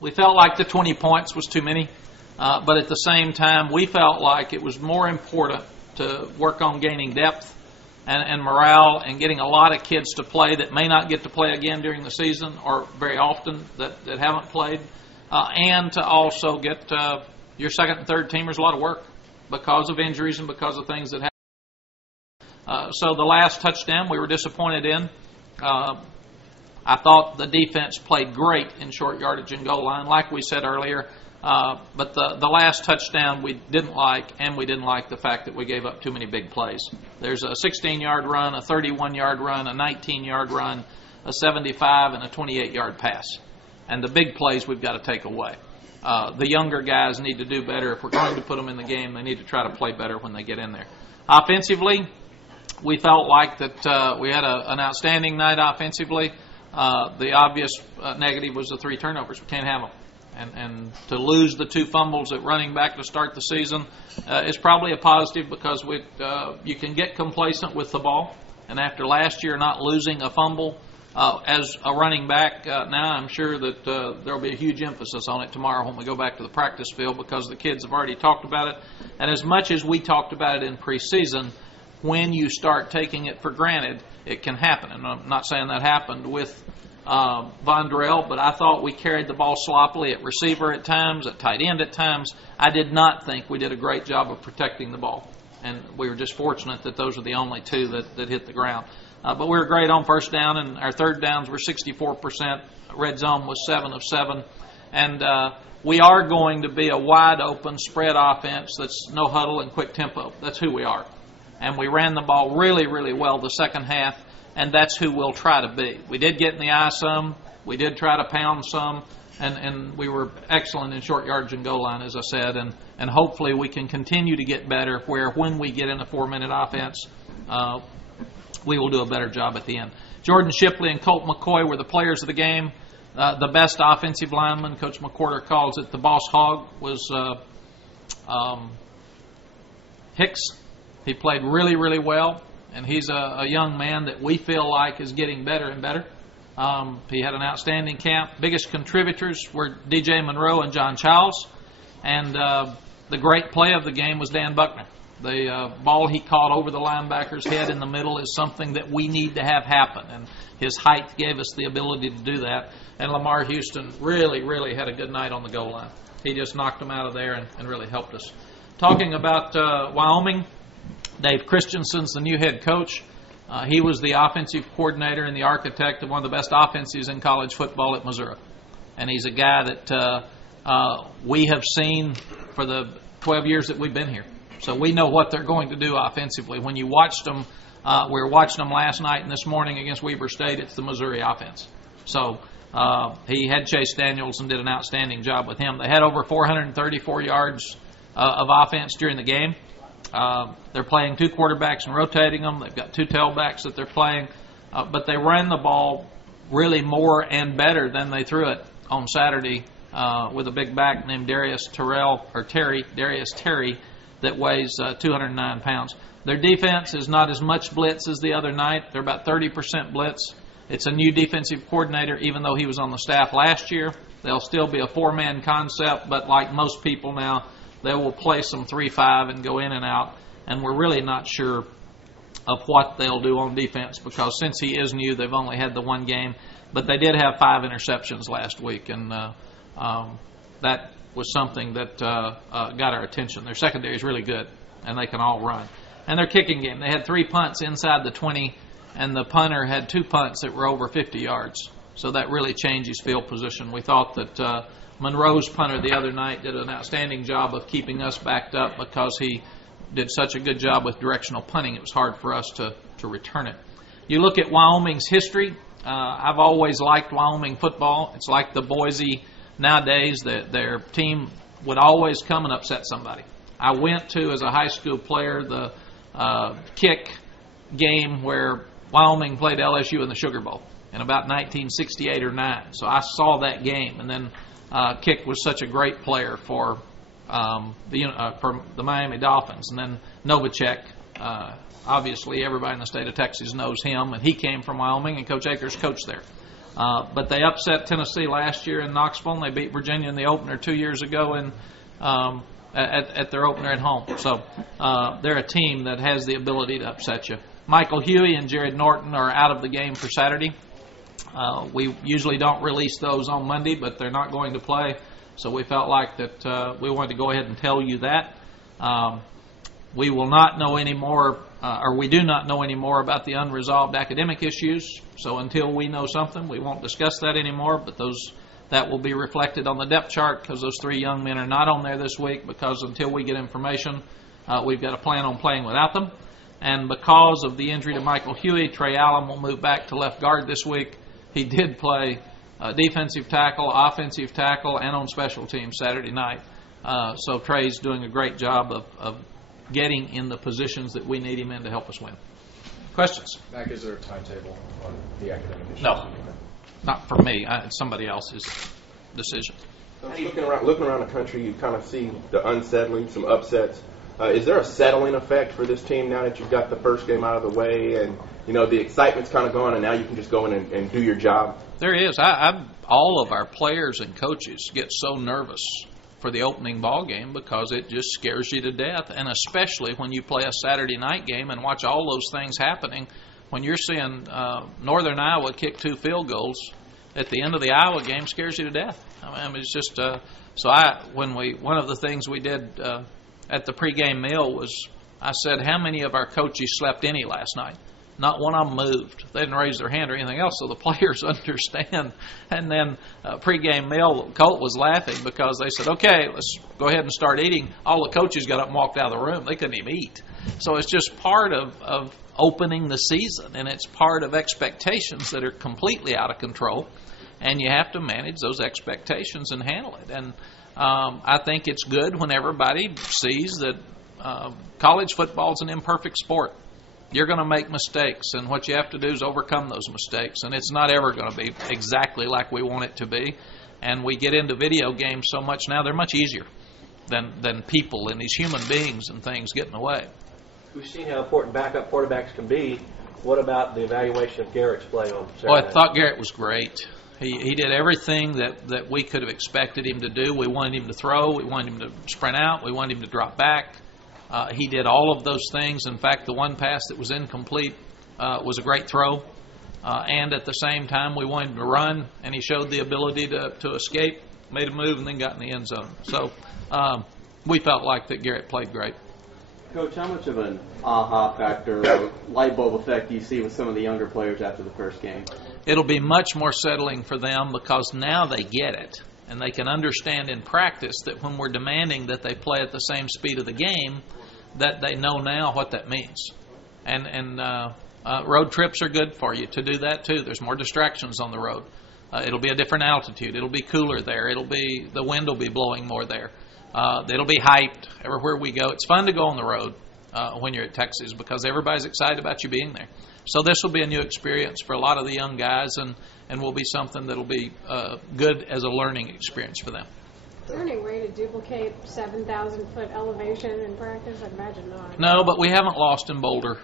We felt like the 20 points was too many, but at the same time, we felt like it was more important to work on gaining depth and morale and getting a lot of kids to play that may not get to play again during the season or very often that haven't played, and to also get your second and third teamers a lot of work because of injuries and because of things that happen. So the last touchdown we were disappointed in. I thought the defense played great in short yardage and goal line, like we said earlier. But the last touchdown we didn't like, and we didn't like the fact that we gave up too many big plays. There's a 16-yard run, a 31-yard run, a 19-yard run, a 75, and a 28-yard pass. And the big plays we've got to take away. The younger guys need to do better. If we're going to put them in the game, they need to try to play better when they get in there. Offensively, we felt like that we had an outstanding night offensively. The obvious negative was the 3 turnovers. We can't have them. And to lose the 2 fumbles at running back to start the season is probably a positive because you can get complacent with the ball. And after last year not losing a fumble as a running back, now I'm sure that there will be a huge emphasis on it tomorrow when we go back to the practice field because the kids have already talked about it. And as much as we talked about it in preseason, when you start taking it for granted, it can happen. And I'm not saying that happened with Vondrell, but I thought we carried the ball sloppily at receiver at times, at tight end at times. I did not think we did a great job of protecting the ball. And we were just fortunate that those were the only 2 that hit the ground. But we were great on first down, and our third downs were 64%. Red zone was 7 of 7. And we are going to be a wide-open spread offense that's no huddle and quick tempo. That's who we are. And we ran the ball really, really well the second half, and that's who we'll try to be. We did get in the eye some. We did try to pound some, and we were excellent in short yardage and goal line, as I said, and hopefully we can continue to get better where when we get in a 4-minute offense, we will do a better job at the end. Jordan Shipley and Colt McCoy were the players of the game. The best offensive lineman, Coach McWhorter calls it the boss hog, was Hicks. He played really, really well, and he's a young man that we feel like is getting better and better. He had an outstanding camp. Biggest contributors were DJ Monroe and John Childs, and the great play of the game was Dan Buckner. The ball he caught over the linebacker's head in the middle is something that we need to have happen, and his height gave us the ability to do that. And Lamar Houston really, really had a good night on the goal line. He just knocked them out of there and really helped us. Talking about Wyoming, Dave Christensen's the new head coach. He was the offensive coordinator and the architect of one of the best offenses in college football at Missouri. And he's a guy that we have seen for the 12 years that we've been here. So we know what they're going to do offensively. When you watched them, we were watching them last night and this morning against Weber State, it's the Missouri offense. So he had Chase Daniels and did an outstanding job with him. They had over 434 yards of offense during the game. They're playing 2 quarterbacks and rotating them. They've got 2 tailbacks that they're playing. But they ran the ball really more and better than they threw it on Saturday with a big back named Darius Terry, that weighs 209 pounds. Their defense is not as much blitz as the other night. They're about 30% blitz. It's a new defensive coordinator, even though he was on the staff last year. They'll still be a 4-man concept, but like most people now, they will play some 3-5 and go in and out. And we're really not sure of what they'll do on defense because since he is new, they've only had the 1 game. But they did have 5 interceptions last week, and that was something that got our attention. Their secondary is really good, and they can all run. And their kicking game, they had 3 punts inside the 20, and the punter had 2 punts that were over 50 yards. So that really changed his field position. We thought that Monroe's punter the other night did an outstanding job of keeping us backed up because he did such a good job with directional punting. It was hard for us to return it. You look at Wyoming's history. I've always liked Wyoming football. It's like the Boise nowadays. Their team would always come and upset somebody. I went to, as a high school player, the kick game where Wyoming played LSU in the Sugar Bowl in about 1968 or 9. So I saw that game, and then Kick was such a great player for the Miami Dolphins. And then Novacek, obviously everybody in the state of Texas knows him, and he came from Wyoming, and Coach Akers coached there. But they upset Tennessee last year in Knoxville, and they beat Virginia in the opener 2 years ago at their opener at home. So they're a team that has the ability to upset you. Michael Huey and Jared Norton are out of the game for Saturday. We usually don't release those on Monday, but they're not going to play. So we felt like that we wanted to go ahead and tell you that. We will not know any more, or we do not know any more about the unresolved academic issues. So until we know something, we won't discuss that anymore. But that will be reflected on the depth chart, because those 3 young men are not on there this week, because until we get information, we've got to plan on playing without them. And because of the injury to Michael Huey, Trey Allen will move back to left guard this week. He did play defensive tackle, offensive tackle, and on special teams Saturday night. So Trey's doing a great job of getting in the positions that we need him in to help us win. Questions? Mack, is there a timetable on the academic issues? No, not for me. It's somebody else's decision. Looking around the country, you kind of see the unsettling, some upsets. Is there a settling effect for this team now that you've got the first game out of the way, and the excitement's kind of gone, and now you can just go in and do your job? There is. All of our players and coaches get so nervous for the opening ball game because it just scares you to death, and especially when you play a Saturday night game and watch all those things happening. When you're seeing Northern Iowa kick 2 field goals at the end of the Iowa game, scares you to death. I mean, it's just one of the things we did at the pregame meal was I said, how many of our coaches slept any last night? Not one of them moved. They didn't raise their hand or anything else, so the players understand. And then pregame meal, Colt was laughing because they said, okay, let's go ahead and start eating. All the coaches got up and walked out of the room. They couldn't even eat. So it's just part of opening the season, and it's part of expectations that are completely out of control, and you have to manage those expectations and handle it. And I think it's good when everybody sees that college football is an imperfect sport. You're going to make mistakes, and what you have to do is overcome those mistakes, and it's not ever going to be exactly like we want it to be. And we get into video games so much now, they're much easier than people and these human beings and things get in the way. We've seen how important backup quarterbacks can be. What about the evaluation of Garrett's play on Saturday? Well, I thought Garrett was great. He did everything that we could have expected him to do. We wanted him to throw. We wanted him to sprint out. We wanted him to drop back. He did all of those things. In fact, the one pass that was incomplete was a great throw. And at the same time, we wanted him to run, and he showed the ability to escape, made a move, and then got in the end zone. So we felt like that Garrett played great. Coach, how much of an aha factor or light bulb effect do you see with some of the younger players after the first game? It'll be much more settling for them because now they get it, and they can understand in practice that when we're demanding that they play at the same speed of the game, that they know now what that means. And road trips are good for you to do that too. There's more distractions on the road. It'll be a different altitude. It'll be cooler there. The wind will be blowing more there. It'll be hyped everywhere we go. It's fun to go on the road when you're at Texas because everybody's excited about you being there. So this will be a new experience for a lot of the young guys, and will be something that'll be good as a learning experience for them. Is there any way to duplicate 7,000-foot elevation in practice? I imagine not. No, but we haven't lost in Boulder,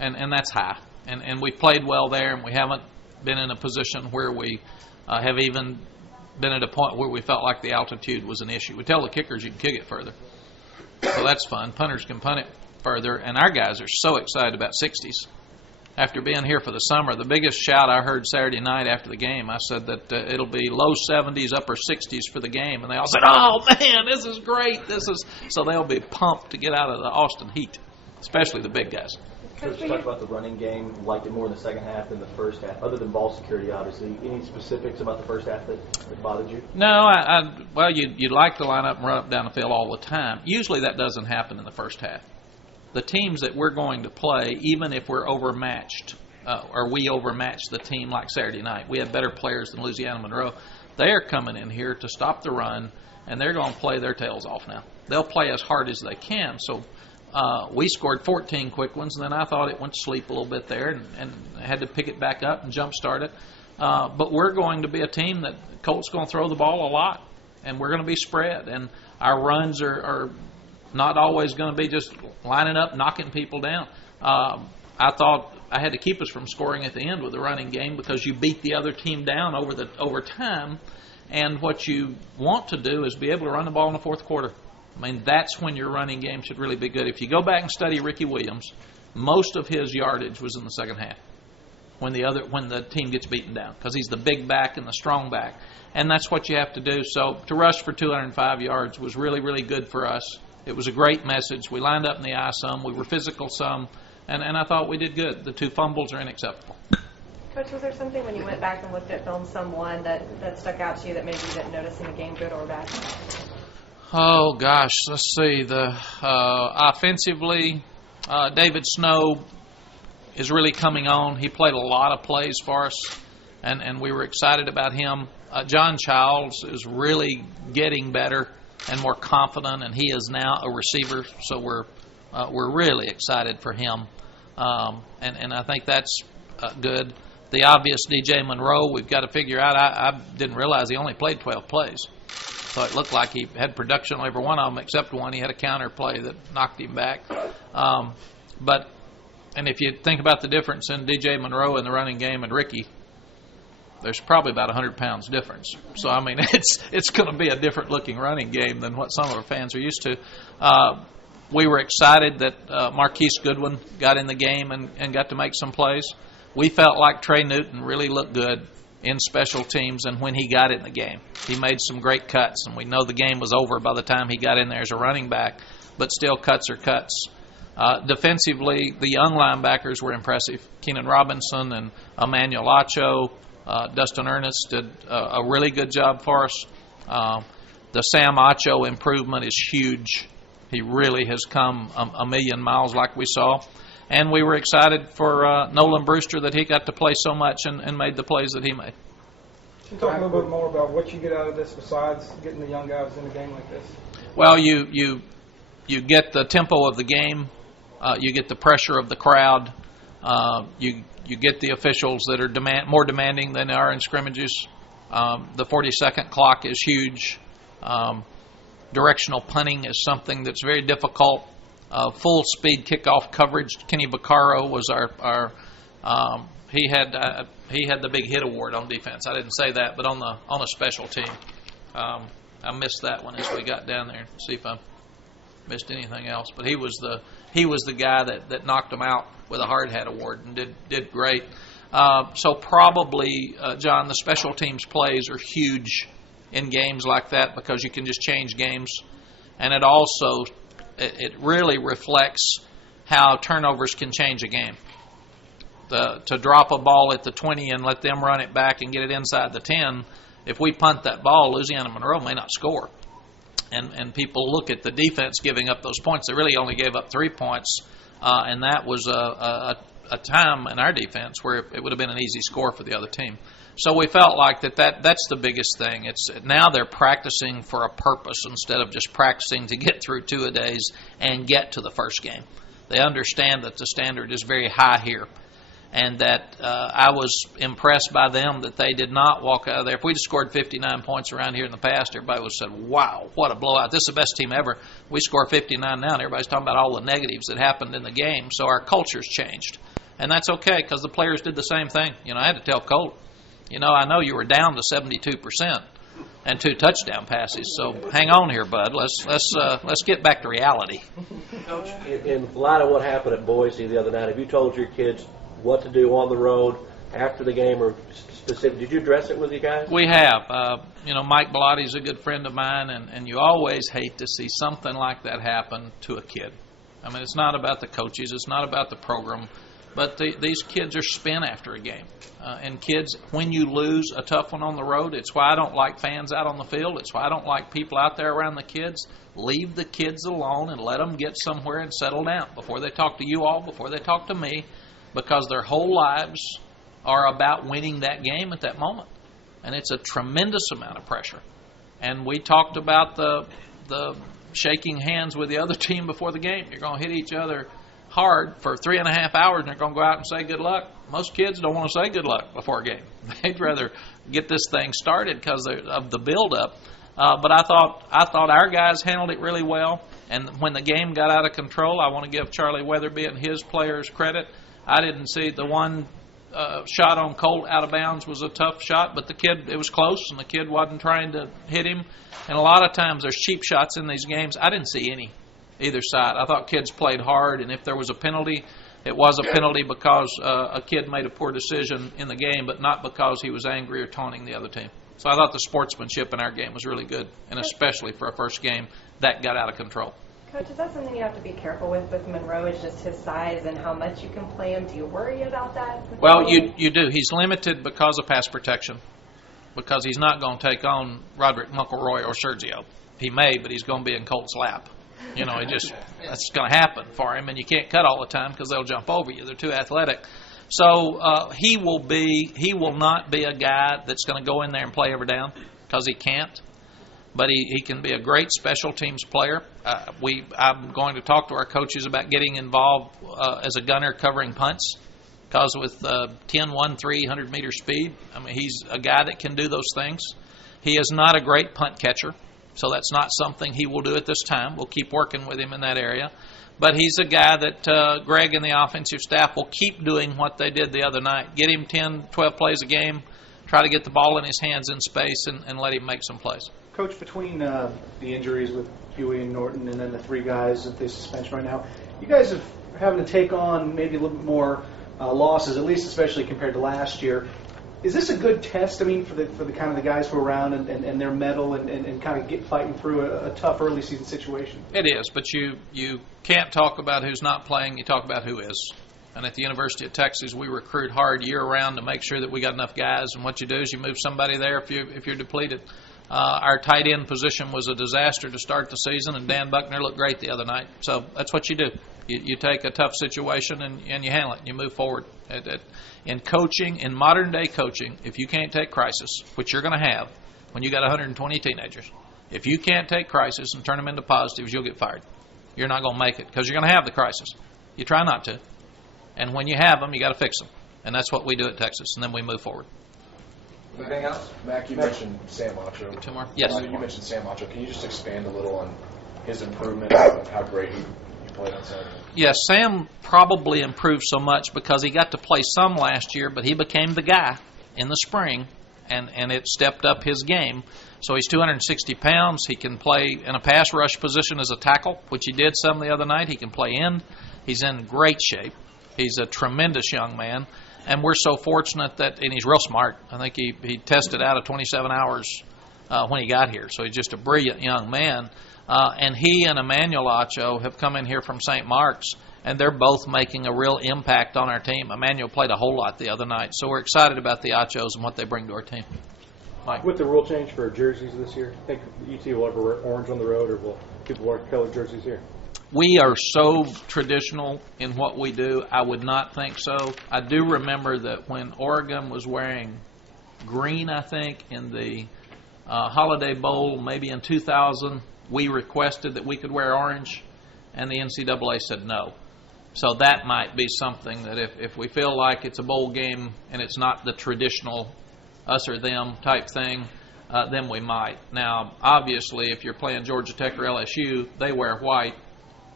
and that's high. And we played well there, and we haven't been in a position where we have even been at a point where we felt like the altitude was an issue. We tell the kickers you can kick it further. So that's fun. Punters can punt it further, and our guys are so excited about 60s. After being here for the summer, the biggest shout I heard Saturday night after the game, I said that it'll be low 70s, upper 60s for the game, and they all said, "Oh man, this is great! So they'll be pumped to get out of the Austin heat, especially the big guys." Coach, you talked about the running game, liked it more in the second half than the first half. Other than ball security, obviously, any specifics about the first half that bothered you? No, well, you'd like to line up and run up down the field all the time. Usually that doesn't happen in the first half. The teams that we're going to play, even if we're overmatched, or we overmatch the team like Saturday night, we had better players than Louisiana Monroe, they are coming in here to stop the run, and they're going to play their tails off now. They'll play as hard as they can. So we scored 14 quick ones, and then I thought it went to sleep a little bit there and had to pick it back up and jump-start it. But we're going to be a team that Colt's going to throw the ball a lot, and we're going to be spread. And our runs are not always going to be just lining up, knocking people down. I thought I had to keep us from scoring at the end with the running game because you beat the other team down over time. And what you want to do is be able to run the ball in the fourth quarter. I mean, that's when your running game should really be good. If you go back and study Ricky Williams, most of his yardage was in the second half when the team gets beaten down because he's the big back and the strong back. And that's what you have to do. So to rush for 205 yards was really, really good for us. It was a great message. We lined up in the eye some. We were physical some. And I thought we did good. The 2 fumbles are unacceptable. Coach, was there something when you went back and looked at film someone that stuck out to you that maybe you didn't notice in the game, good or bad? Oh, gosh. Let's see. Offensively, David Snow is really coming on. He played a lot of plays for us, and we were excited about him. John Childs is really getting better and more confident, and he is now a receiver, so we're really excited for him. And I think that's good. The obvious DJ Monroe, we've got to figure out. I didn't realize he only played 12 plays. So it looked like he had production on every one of them except one. He had a counter play that knocked him back. And if you think about the difference in DJ Monroe in the running game and Ricky, there's probably about 100 pounds difference. So, I mean, it's going to be a different looking running game than what some of our fans are used to. We were excited that Marquise Goodwin got in the game and got to make some plays. We felt like Trey Newton really looked good in special teams and when he got in the game. He made some great cuts, and we know the game was over by the time he got in there as a running back, but still cuts are cuts. Defensively, the young linebackers were impressive. Keenan Robinson and Emmanuel Acho, Dustin Ernest did a really good job for us. The Sam Acho improvement is huge. He really has come a million miles like we saw. And we were excited for Nolan Brewster that he got to play so much and made the plays that he made. Can you talk a little bit more about what you get out of this besides getting the young guys in a game like this? Well, you get the tempo of the game. You get the pressure of the crowd. You get the officials that are more demanding than they are in scrimmages. The 40-second clock is huge. Directional punting is something that's very difficult. Full speed kickoff coverage. Kenny Vaccaro was our he had the big hit award on defense. I didn't say that, but on a special team. I missed that one as we got down there. See if I missed anything else. But he was the guy that knocked him out with a hard hat award and did great. So probably, John, the special teams plays are huge in games like that because you can just change games, and it really reflects how turnovers can change a game. To drop a ball at the 20 and let them run it back and get it inside the 10, if we punt that ball, Louisiana Monroe may not score. And people look at the defense giving up those points. They really only gave up 3 points, and that was a time in our defense where it would have been an easy score for the other team. So we felt like that's the biggest thing. It's now they're practicing for a purpose instead of just practicing to get through 2-a-days and get to the first game. They understand that the standard is very high here, and that I was impressed by them that they did not walk out of there. If we'd have scored 59 points around here in the past, everybody would have said, wow, what a blowout. This is the best team ever. We score 59 now, and everybody's talking about all the negatives that happened in the game. So our culture's changed. And that's okay because the players did the same thing. I had to tell Colt, I know you were down to 72% and 2 touchdown passes. So hang on here, bud. Let's get back to reality. Coach, in light of what happened at Boise the other night, have you told your kids what to do on the road after the game, or specific? Did you address it with you guys? We have. Mike Bellotti's a good friend of mine, and you always hate to see something like that happen to a kid. I mean, it's not about the coaches. It's not about the program. But these kids are spent after a game. And kids, when you lose a tough one on the road, it's why I don't like fans out on the field. It's why I don't like people out there around the kids. Leave the kids alone and let them get somewhere and settle down before they talk to you all, before they talk to me, because their whole lives are about winning that game at that moment. And it's a tremendous amount of pressure. And we talked about the shaking hands with the other team before the game. You're going to hit each other hard for 3.5 hours, and they're going to go out and say good luck. Most kids don't want to say good luck before a game. They'd rather get this thing started because of the buildup. But I thought our guys handled it really well. And when the game got out of control, I want to give Charlie Weatherby and his players credit. I didn't see the one shot on Colt out of bounds was a tough shot, but the kid, it was close, and the kid wasn't trying to hit him. And a lot of times there's cheap shots in these games. I didn't see any, either side. I thought kids played hard, and if there was a penalty, it was a penalty because a kid made a poor decision in the game, but not because he was angry or taunting the other team. So I thought the sportsmanship in our game was really good, and especially for a first game, that got out of control. Coach, is that something you have to be careful with Monroe, is just his size and how much you can play him? Do you worry about that? Well, you do. He's limited because of pass protection, because he's not going to take on Roderick McElroy or Sergio. He may, but he's going to be in Colt's lap. You know, that's going to happen for him, and you can't cut all the time because they'll jump over you. They're too athletic. So he will not be a guy that's going to go in there and play every down, because he can't. But he can be a great special teams player. I'm going to talk to our coaches about getting involved as a gunner covering punts, because with 10-1-3, 100-meter speed, I mean, he's a guy that can do those things. He is not a great punt catcher, so that's not something he will do at this time. We'll keep working with him in that area. But he's a guy that Greg and the offensive staff will keep doing what they did the other night. Get him 10, 12 plays a game, try to get the ball in his hands in space, and let him make some plays. Coach, between the injuries with Huey and Norton and then the three guys at the suspension right now, you guys are having to take on maybe a little bit more losses, at least especially compared to last year. Is this a good test, I mean, for the kind of the guys who are around and their mettle and kind of fighting through a tough early season situation? It is, but you can't talk about who's not playing. You talk about who is. And at the University of Texas, we recruit hard year-round to make sure that we got enough guys. And what you do is you move somebody there if you're depleted. Our tight end position was a disaster to start the season, and Dan Buckner looked great the other night. So that's what you do. You take a tough situation and you handle it and you move forward. In coaching, in modern-day coaching, if you can't take crisis, which you're going to have when you got 120 teenagers, if you can't take crisis and turn them into positives, you'll get fired. You're not going to make it because you're going to have the crisis. You try not to. And when you have them, you got to fix them. And that's what we do at Texas, and then we move forward. Anything else? Mack, you mentioned Sam Macho. Two more? Yes. You mentioned Sam Macho. Can you just expand a little on his improvement and how great he played on Saturday? Yes, Sam probably improved so much because he got to play some last year, but he became the guy in the spring, and it stepped up his game. So he's 260 pounds. He can play in a pass rush position as a tackle, which he did some the other night. He can play end. He's in great shape. He's a tremendous young man. And we're so fortunate that, and he's real smart. I think he tested out of 27 hours when he got here. So he's just a brilliant young man. And he and Emmanuel Acho have come in here from St. Mark's, and they're both making a real impact on our team. Emmanuel played a whole lot the other night. So we're excited about the Achos and what they bring to our team. Mike. With the rule change for jerseys this year, I think UT will ever wear orange on the road, or will people wear colored jerseys here? We are so traditional in what we do, I would not think so. I do remember that when Oregon was wearing green, I think, in the Holiday Bowl, maybe in 2000, we requested that we could wear orange, and the NCAA said no. So that might be something that if we feel like it's a bowl game and it's not the traditional us or them type thing, then we might. Now, obviously, if you're playing Georgia Tech or LSU, they wear white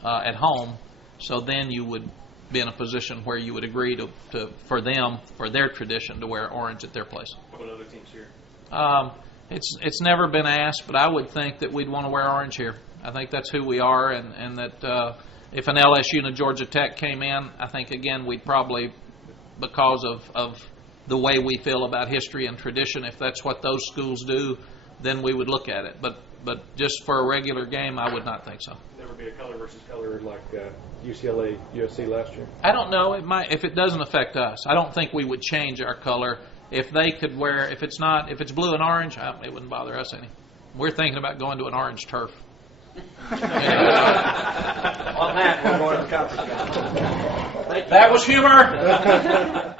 at home, so then you would be in a position where you would agree for their tradition to wear orange at their place. What other teams here? It's never been asked, but I would think that we'd want to wear orange here. I think that's who we are, and that if an LSU and a Georgia Tech came in, I think, again, we'd probably, because of the way we feel about history and tradition, if that's what those schools do, then we would look at it. But just for a regular game, I would not think so. Never be a color versus color like UCLA, USC last year? I don't know. It might, if it doesn't affect us. I don't think we would change our color. If they could wear, if it's blue and orange, it wouldn't bother us any. We're thinking about going to an orange turf. On that, we're going to the conference. That was humor.